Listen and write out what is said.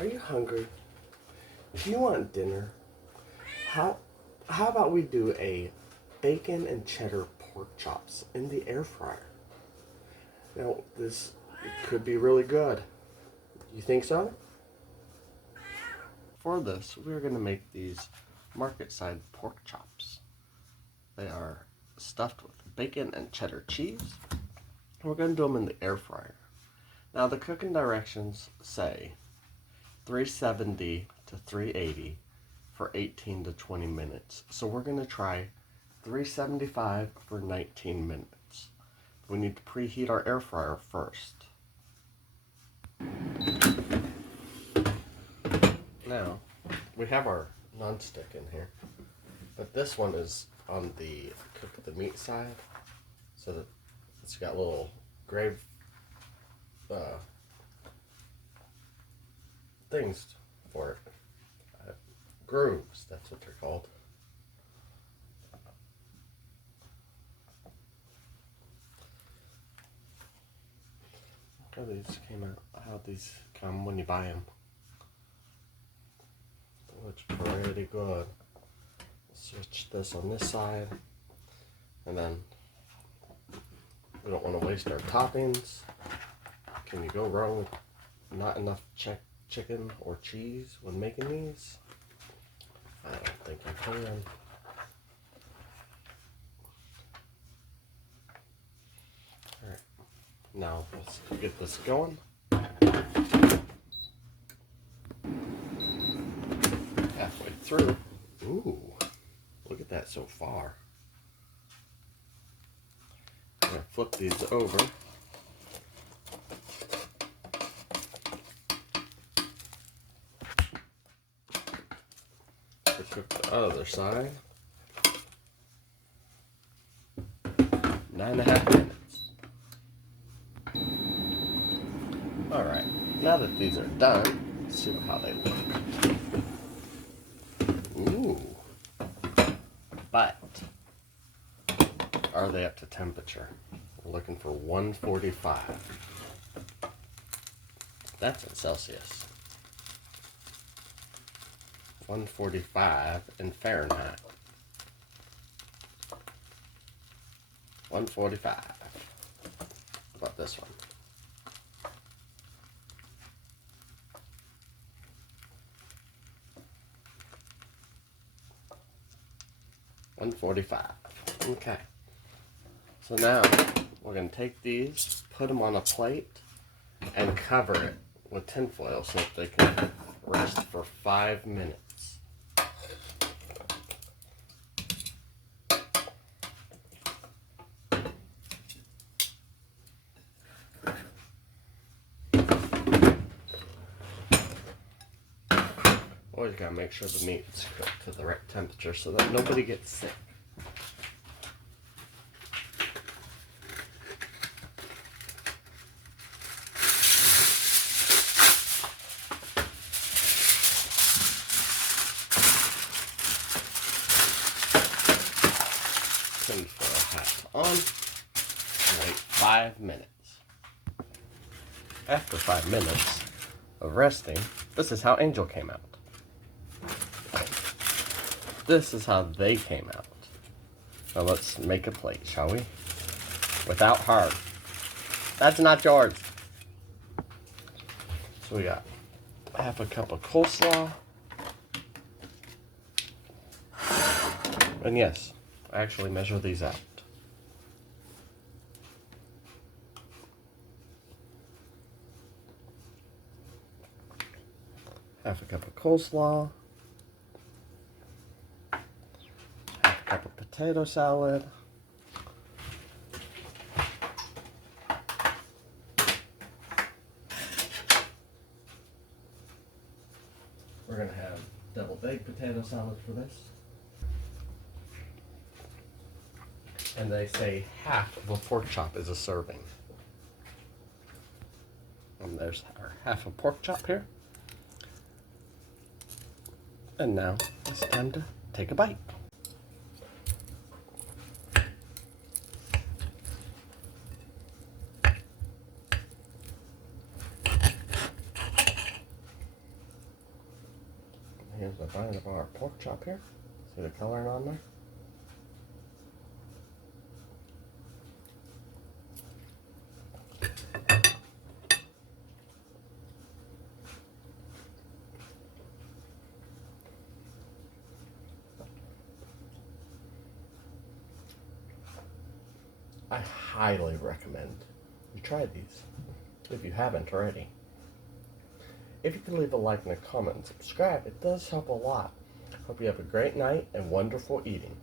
Are you hungry? Do you want dinner? How about we do a bacon and cheddar pork chops in the air fryer? Now, this could be really good. You think so? For this, we're going to make these Marketside pork chops. They are stuffed with bacon and cheddar cheese. We're going to do them in the air fryer. Now, the cooking directions say 370 to 380 for 18 to 20 minutes. So we're going to try 375 for 19 minutes. We need to preheat our air fryer first. Now, we have our nonstick in here, but this one is on the cook the meat side, so that it's got little grave things for it. Grooves, that's what they're called. How these came out, how these come when you buy them. It looks pretty good. Switch this on this side, and then we don't want to waste our toppings. Can you go wrong with not enough chicken or cheese when making these? I don't think you can. Alright, now let's get this going. Halfway through. Ooh, look at that so far. I'm going to flip these over. Cook the other side. 9.5 minutes. Alright, now that these are done, let's see how they look. Ooh. But, are they up to temperature? We're looking for 145. That's in Celsius. 145 in Fahrenheit. 145. How about this one? $145. Okay. So now we're going to take these, put them on a plate, and cover it with tinfoil so that they can rest for 5 minutes. Always gotta make sure the meat's cooked to the right temperature so that nobody gets sick. Tinfoil hat on and wait 5 minutes. After 5 minutes of resting, this is how Angel came out. This is how they came out. Now let's make a plate, shall we? Without heart. That's not yours. So we got half a cup of coleslaw. And yes, I actually measure these out. Half a cup of coleslaw. Half a cup of potato salad. We're going to have double baked potato salad for this. And they say half of a pork chop is a serving. And there's our half a pork chop here. And now it's time to take a bite. the rind of our pork chop here. See the coloring on there? I highly recommend you try these if you haven't already. If you can leave a like and a comment and subscribe, it does help a lot. Hope you have a great night and wonderful eating.